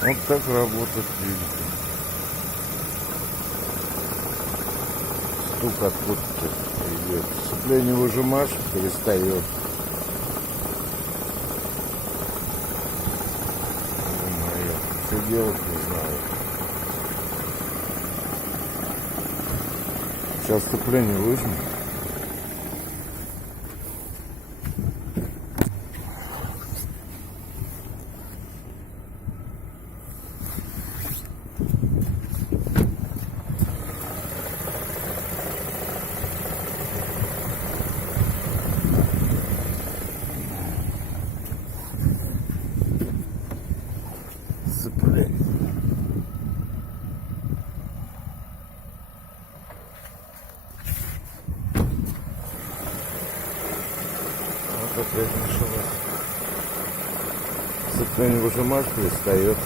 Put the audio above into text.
Вот так работает двигатель. Стук откуда-то идет. Сцепление выжимаешь, перестает. Что делать, не знаю. Сейчас сцепление выжму. Сцепление. Вот опять началось. Сцепление выжимаешь, перестает.